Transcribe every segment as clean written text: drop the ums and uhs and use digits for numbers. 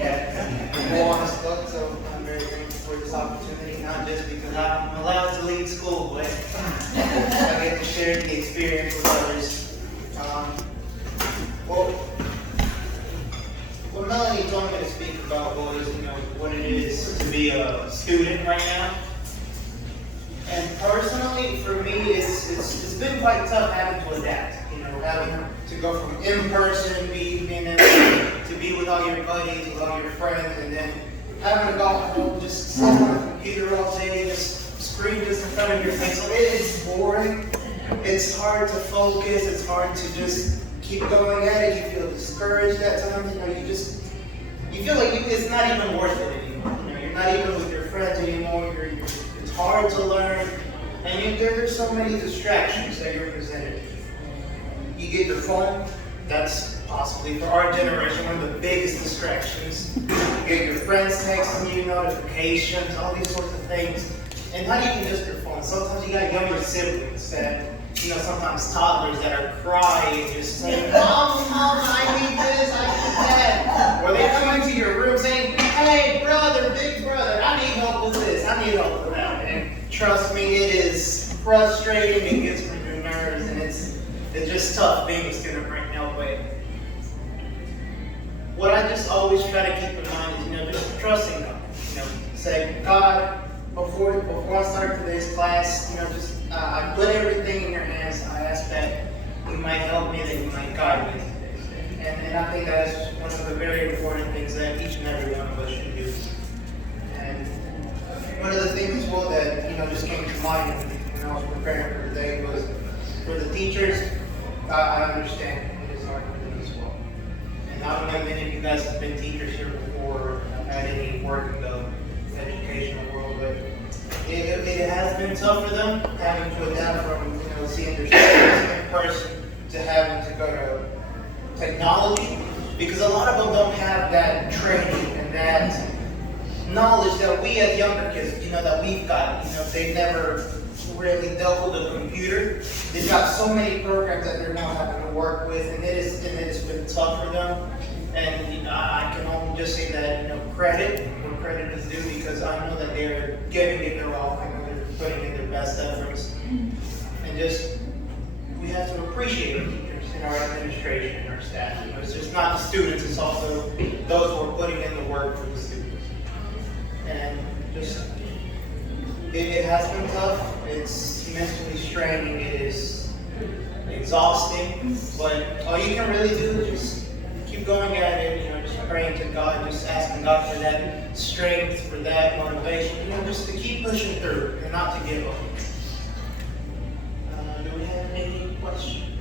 opportunity at Moana's Book, so I'm very thankful for this opportunity, not just because I'm allowed to leave school, but I get to share the experience with others. What Melanie told me to speak about was, what it is to be a student right now. And personally, for me, it's been quite tough having to adapt. Having to go from in-person, being able to be with all your buddies, with all your friends, and then having to go home, just sit on the computer all day, just screen just in front of your face. So it's boring. It's hard to focus. It's hard to just keep going at it. You feel discouraged at times. You feel like it's not even worth it anymore. You're not even with your friends anymore. It's hard to learn, and there's so many distractions that you're presented with. You get your phone. That's possibly, for our generation, one of the biggest distractions. You get your friends texting you, notifications, all these sorts of things. And not even just your phone. Sometimes you got younger siblings that, sometimes toddlers that are crying, just saying, Mom, I need this, I need that. Or they come into your room saying, hey, brother, big brother, I need help with this, I need help with that. And trust me, it is frustrating, it gets on your nerves, and it's just tough being a student right now. But what I just always try to keep in mind is, just trusting God. Say, God, before I start today's class, I put everything in your hands. I ask that you might help me, that you might guide me today. And I think that is one of the very important things that each and every one of us should do. And one of the things as well that just came to mind when I was preparing for today was for the teachers. I understand it is hard for them as well. And I don't know if many of you guys have been teachers here before, or have had any work in the educational world, but it has been tough for them having to adapt from seeing their students in person to having to go to technology, because a lot of them don't have that training and that knowledge that we as younger kids, that we've got. They've never really dealt with a computer. They've got so many programs that they're now having to work with, and it's been tough for them. And I can only just say that credit where credit is due, because I know that they're giving it their all. I know they're putting in their best efforts, and we have to appreciate our teachers and our administration and our staff. It's just not the students; it's also those who are putting in the work for the students. And it has been tough. It's mentally straining. It is exhausting. But all you can really do is just keep going at it. Just praying to God, just asking God for that strength, for that motivation. Just to keep pushing through and not to give up. Do we have any questions?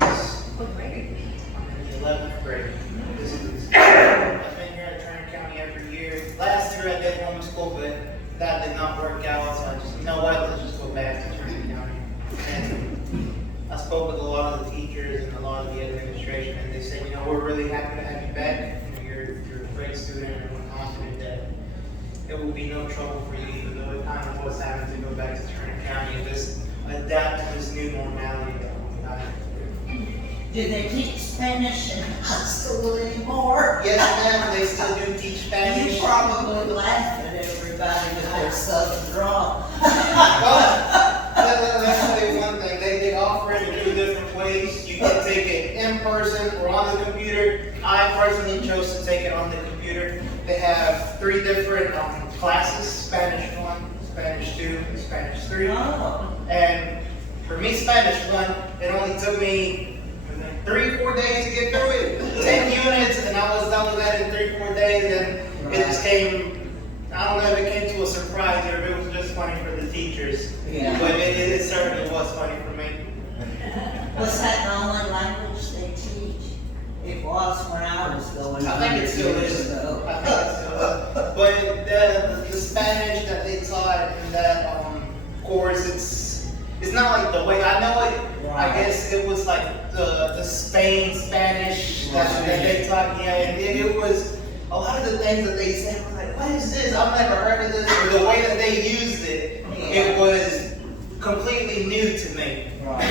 What grade? I'm in the 11th grade. I've been here at Turner County every year. Last year I did homeschool, but that did not work out, so I just, let's just go back to Turner County. And I spoke with a lot of the teachers and a lot of the administration, and they said, we're really happy to have you back. You're a great student, and we're confident that it will be no trouble for you, even though it kind of was having to go back to Turner County and just adapt to this new normality that we got. Do they teach Spanish in high school anymore? Yes, ma'am, they still do teach Spanish. You probably laugh at everybody with their southern drawl. But let me tell you one thing. They offer it in 2 different ways. You can take it in person or on the computer. I personally chose to take it on the computer. They have 3 different classes: Spanish 1, Spanish 2, and Spanish 3. Oh. And for me, Spanish 1, it only took me 3-4 days to get through it. 10 units, and I was done with that in 3-4 days, and it just came, I don't know if it came to a surprise or if it was just funny for the teachers. Yeah. But it certainly was funny for me. Was that the only language they teach? It was when I was going. I think it still is. I think it still is. But the Spanish that they taught in that course, it's not like the way I know it. Right. I guess it was like the Spain Spanish that they taught. Yeah, and it was a lot of the things that they said. I was like, what is this? I've never heard of this. Or the way that they used it, it was completely new to me. Right.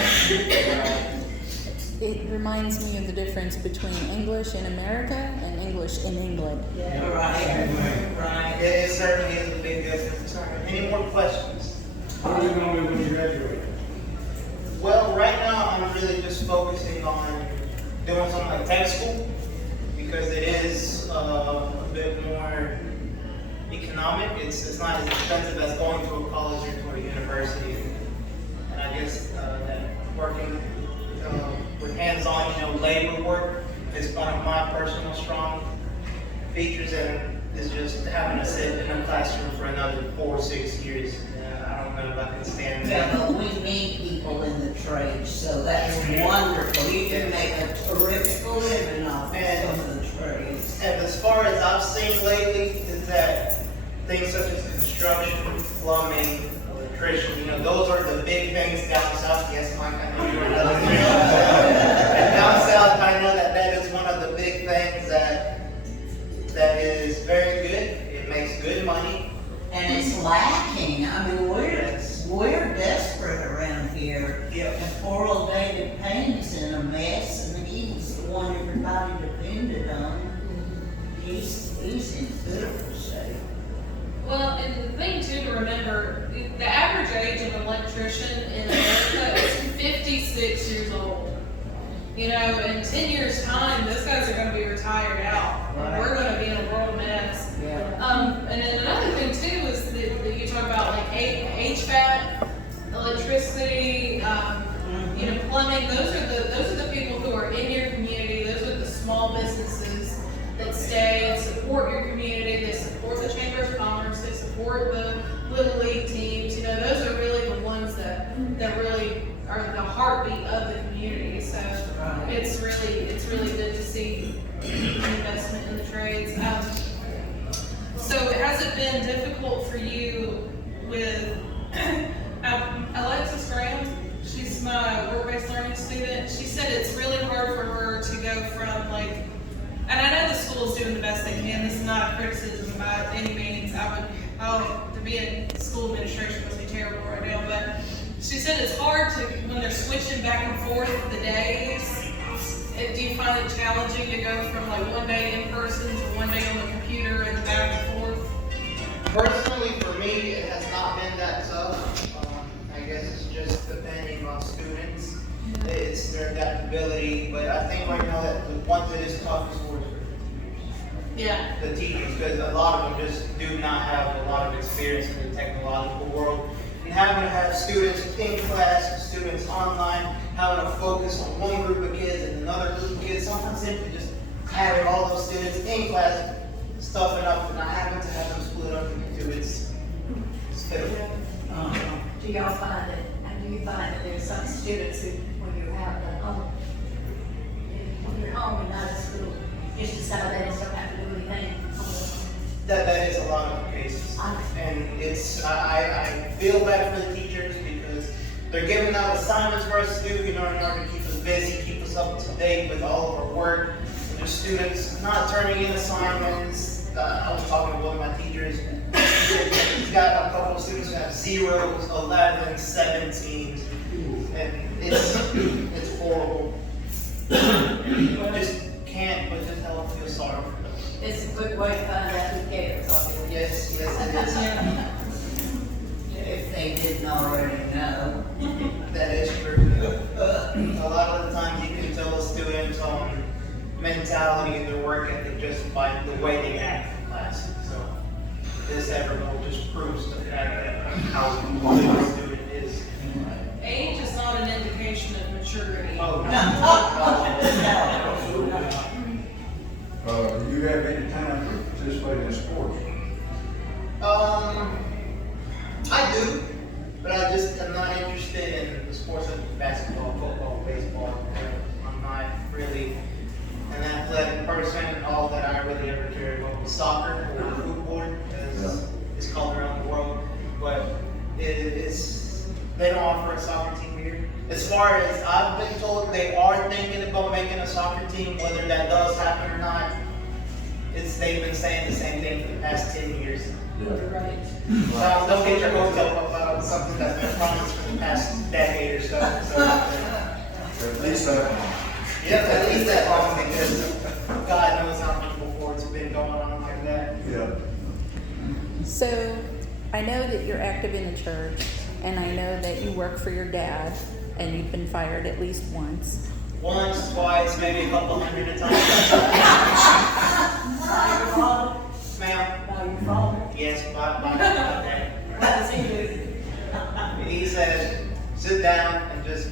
It reminds me of the difference between English in America and English in England. Yeah, right. graduate? Well, right now I'm really just focusing on doing something like tech school because it is a bit more economic. It's not as expensive as going to a college or to a university. And I guess that working with hands-on, labor work is one of my personal strong features, and is just having to sit in a classroom for another 4 or 6 years. I don't know if I can stand Yeah, that. but we need people in the trades, so that's wonderful. You can make a terrific living off of some of the trades. And as far as I've seen lately, is that things such as construction, plumbing, electrician, those are the big things down south. Yes, Mike, I know you're another thing. And down south, I know that is one of the big things that is very good. It makes good money. And it's lacking. I mean, we're desperate around here. Yep. And poor old David Payne's in a mess, and he's the one everybody depended on. He's in pitiful shape. Well, and the thing too to remember, the average age of an electrician in America is 56 years old. In 10 years' time, those guys are going to be retired out. Right. We're going to be in a world mess. Yeah. And then another thing too is that you talk about like HVAC, electricity, plumbing. Those are the people who are in your community. Those are the small businesses that stay and support your community. They support the Chamber of Commerce. They support the Little League teams. Those are really the ones that really are the heartbeat of the community. So Right. it's really good to see investment in the trades. So has it been difficult for you with Alexis Graham? She's my work-based learning student. She said it's really hard for her to go from and I know the school's doing the best they can. This is not a criticism by any means. To be in school administration must be terrible right now, but she said it's hard when they're switching back and forth the days. Do you find it challenging to go from one day in person to one day on the computer and back and forth? Personally, for me, it has not been that tough. I guess it's just depending on students. It's their adaptability, but I think right now that the ones that is tough is for Yeah. the teachers, because a lot of them just do not have a lot of experience in the technological world. And having to have students in class, students online, having to focus on one group of kids and another group of kids, sometimes simply just having all those students in class, stuffing up, and not having to have them split up into two, it's pitiful. Do y'all find it, and do you find that there's some students who, when you have the home, when you're home and not at school, just decide they just don't have to do anything on their own? That is a lot of cases. And I feel bad for the teachers because they're giving out assignments for us to do, in order to keep us busy, keep us up to date with all of our work. And there's students not turning in assignments. I was talking to one of my teachers. He's got a couple of students who have 0s, 11s, 17s, and it's horrible. You just can't but just help feel sorry for them. It's a good way to find out who cares, obviously. Yes, it is. If they didn't already know. That is true. A lot of the times you can tell a student's mentality and their work ethic just by the way they act in class. So this ever just proves the fact that how good a student is. Age is not an indication of maturity. Oh, Do you have any time to participate in sports? I do, but I just am not interested in the sports like basketball, football, baseball. I'm not really an athletic person. All that I really ever cared about was soccer or football, as it's called around the world. But they don't offer a soccer team here. As far as I've been told, they are thinking about making a soccer team. Whether that does happen or not, they've been saying the same thing for the past 10 years. Right. Don't get your hopes up about something that's been promised for the past decade or so. At least that. Yeah, at least that long, because God knows how much before it's been going on like that. Yeah. So, I know that you're active in the church, and I know that you work for your dad, and you've been fired at least once. Once, twice, maybe a couple hundred a time. Now your father, Ma'am? now your father. Yes, my dad. What does he do? He said, sit down and just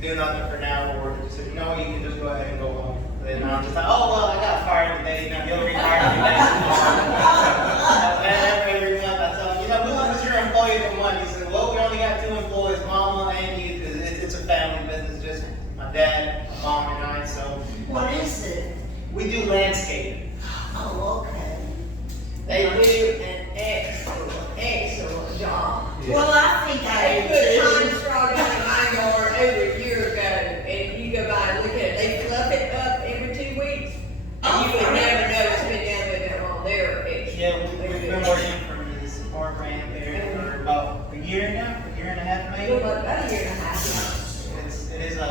do nothing for now, or just said, you know, you can just go ahead and go home. And I'm just like, oh, well, I got fired today, you know, he'll rehire me next month. And every month I tell him, you know, who was your employee for month? He said, well, we only got 2 employees, Mama and you, it's a family business, just my dad, my mom, and I, so. What is it? We do landscaping. Oh, okay. They do an excellent job. Well, I think I They do put too. pine straw down in my yard over a year ago, and you go by and look at it, they fluff it up every 2 weeks. And you would never know it's been down there that long, they're excellent. Yeah, we've been working for this Park Grant there for about a year now, a year and a half maybe. Well, about a year and a half. It is I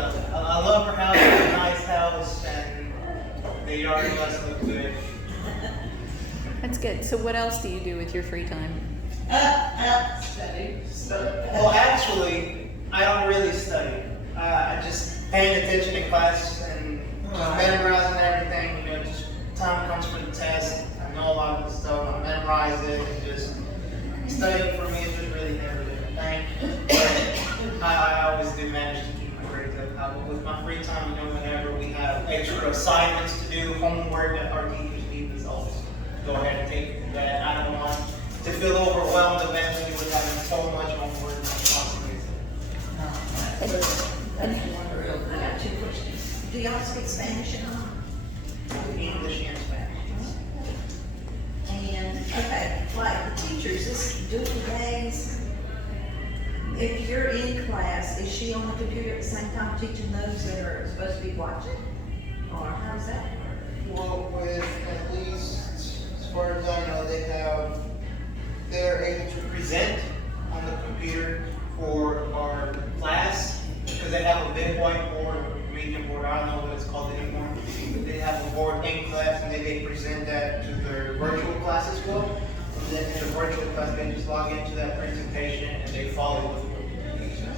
love her house, it's a nice house, and the yard does look good. That's good. So what else do you do with your free time? Study. Well, actually, I don't really study. I just paying attention in class and memorizing everything. You know, just time comes for the test. I know a lot of the stuff. I memorize it, and just studying for me is just really never been a thing. But I always do manage to keep my grades up. With my free time, you know, whenever we have extra assignments to do, homework that our teachers need us always go ahead and take that. I don't want to feel overwhelmed eventually with having so much homework and responsibilities. I got 2 questions. Do y'all speak Spanish at home? English and Spanish. And, okay, like the teachers, this duty days, if you're in class, is she on the computer at the same time teaching those that are supposed to be watching? Or how does that work? Well, with at least, as far as I know, they're able to present on the computer for our class, because they have a big whiteboard, region board, I don't know what it's called anymore. But they have a board in class, and they present that to their virtual class as well. And then in the virtual class, they just log into that presentation and they follow with what the teacher says.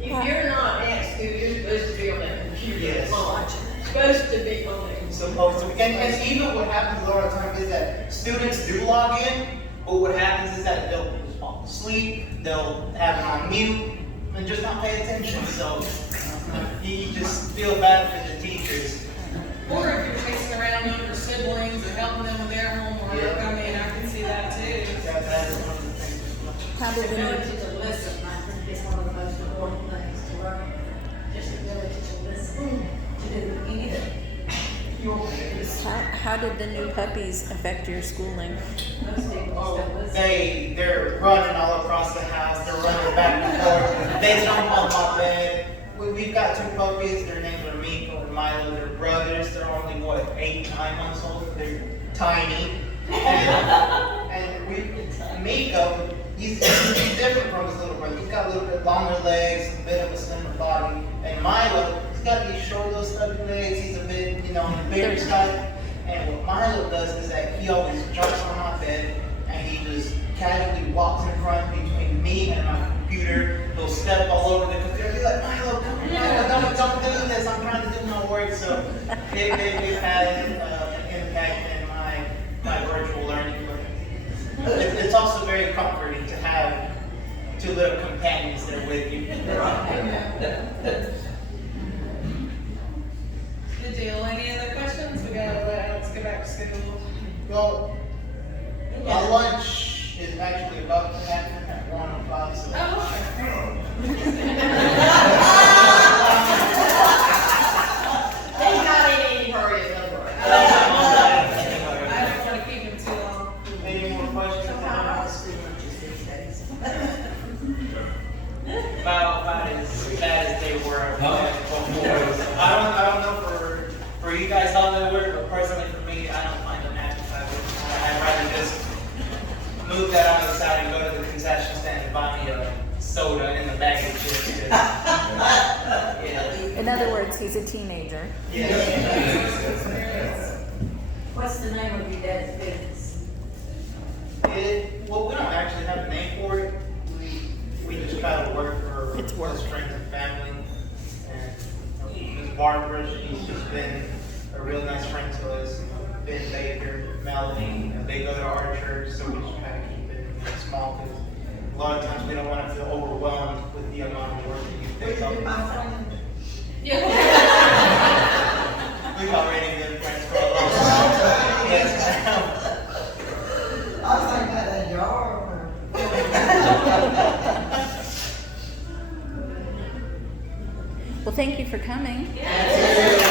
If you're not at school, you're supposed to be on that computer. Yes. Supposed to be on there. Supposed to, and even what happens a lot of times is that students do log in, but what happens is that they'll just fall asleep, they'll have it on mute, and just not pay attention, so you just feel bad for the teachers. Or if you're chasing around younger siblings and helping them with their homework, Yeah. I mean, I can see that too. That is one of the things as well. How did the Ability to listen, I think is one of the most important things to learn. Just the ability to listen, to do anything. how did the new puppies affect your schooling? Most people Oh, just don't listen. they're running all across the house, they're running back and forth, they jump on my bed. We've got 2 puppies, their names are Miko and Milo, they're brothers, they're only, 8, 9 months old, they're tiny. And Miko, he's different from his little brother, he's got a little bit longer legs, a bit of a slimmer body. And Milo, he's got these short little stubby legs, he's a bit, on the bigger side. And what Milo does is that he always jumps on my bed and he just casually walks in front between me and my computer. He'll step all over the computer and be like, Milo, come here, Milo, don't do this, I'm trying to do my work. So they've had an impact in my virtual learning. But it's also very comforting to have 2 little companions there with you. Good deal. Any other questions? We gotta let Alex go back to school. Well, my lunch is actually about to happen at 1 o'clock. So He's not in any hurry, don't worry. I don't wanna keep him too long. Any more questions? So how are the school lunches these days? About as bad as they were before. I don't know for you guys how they were, but personally for me, I don't find them appetizing. I'd rather just move that on the side and go to the concession stand and buy me a soda in the bag of chips. 'Cause, yeah. In other words, he's a teenager. Yeah. What's the name of your dad's business? Well, we don't actually have a name for it. It's work. close friends and family. And Ms. Barbara, she's just been a real nice friend to us. Ben Baker, Melanie, they go to our church, so we just try to keep it small because a lot of times we don't want to feel overwhelmed with the amount of work that you pick up. Yeah. We've already been friends for a long time. Yes, ma'am. I was thinking about that jar. Well, thank you for coming. Yeah.